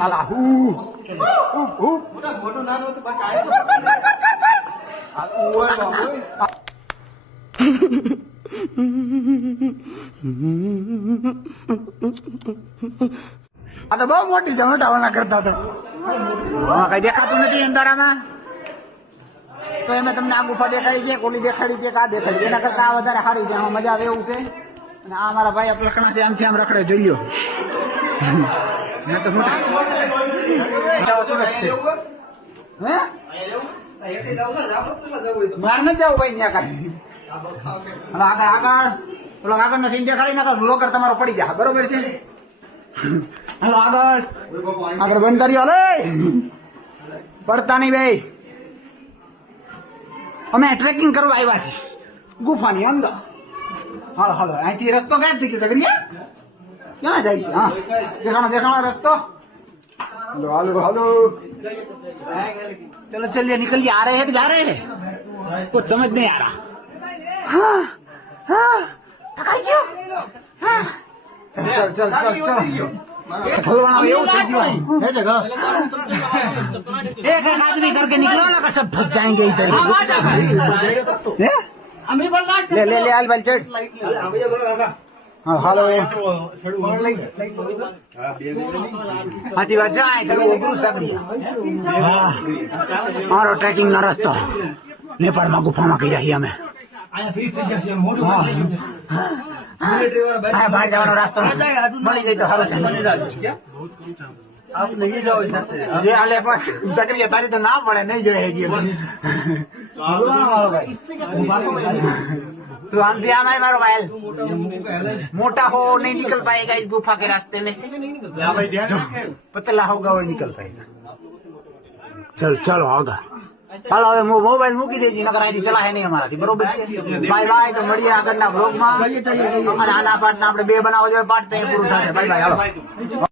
લાલા મોટું નાનું હતું બાકી આ તો બહુ મોટી જમટાવણા કરતા હતા. હા કઈ દેખાતું નથી અંધારામાં તો એમે તમને આ ગુફા દેખાડી છે, કોલી દેખાડી છે, કા દેખાડી એના કરતા આ વધારે સારી છે. આમાં મજા આવે એવું છે. અને આ મારા ભાઈ પેકણાથી આમથી આમ રખડે જોઈ લો. તો મોટા માર ન જાવ ભાઈ ત્યાં કાંઈ. હવે આગળ આગળ પેલો આગળનો સીન દેખાડી નાખો, બ્લોકર તમારો પડી જાય. બરોબર છે. હાલો આગળ આગળ બંધ કર્યો. લે પડતા નહીં ભાઈ, અમે ટ્રેકિંગ કરવા આવ્યા છીએ ગુફાની અંદર. હાલો હાલો અહીંથી રસ્તો ગાયબ થઈ ગયો. સગરિયા ક્યાં જાય છે? હા દેખાણો દેખાણો રસ્તો. હાલો હાલો હાલો चलो चलिए निकलिए. आ रहे हैं कि जा रहे हैं? कुछ समझ नहीं आ रहा. हाँ हाँ थकाई क्यों? हाँ चल चल चल चल एक आदमी करके निकलो ना, सब फंस जाएंगे इधर. ले ले ले आल बल चढ़. हाँ हेलो हाथी बात जाए सर ओगरू सगरिया मारो ट्रेकिंग ना रस्तो नेपाल में गुफा में गई रही हमें. बाहर जाવાનો रास्તો મળી ગઈ તો સારું છે. आप नहीं जाओ इधर से. ये आले पर सगरिया तारी तो ना पड़े नहीं जाएगी. तो हम दिया मैं मारो बैल मोटा हो नहीं निकल पाएगा इस गुफा के रास्ते में से. पतला होगा वो निकल पाएगा. चल चलो होगा. હાલો હવે મોબાઈલ મૂકી દેજી, નકર અહીંથી ચલા હે નહીં અમારાથી. બરોબર છે. Bye bye. તો મળીએ આગળના બ્લોગમાં. અમારે આના પાર્ટના આપણે 2 બનાવવા જોઈએ પાર્ટ, તો એ પૂરું થશે. Bye bye. હાલો.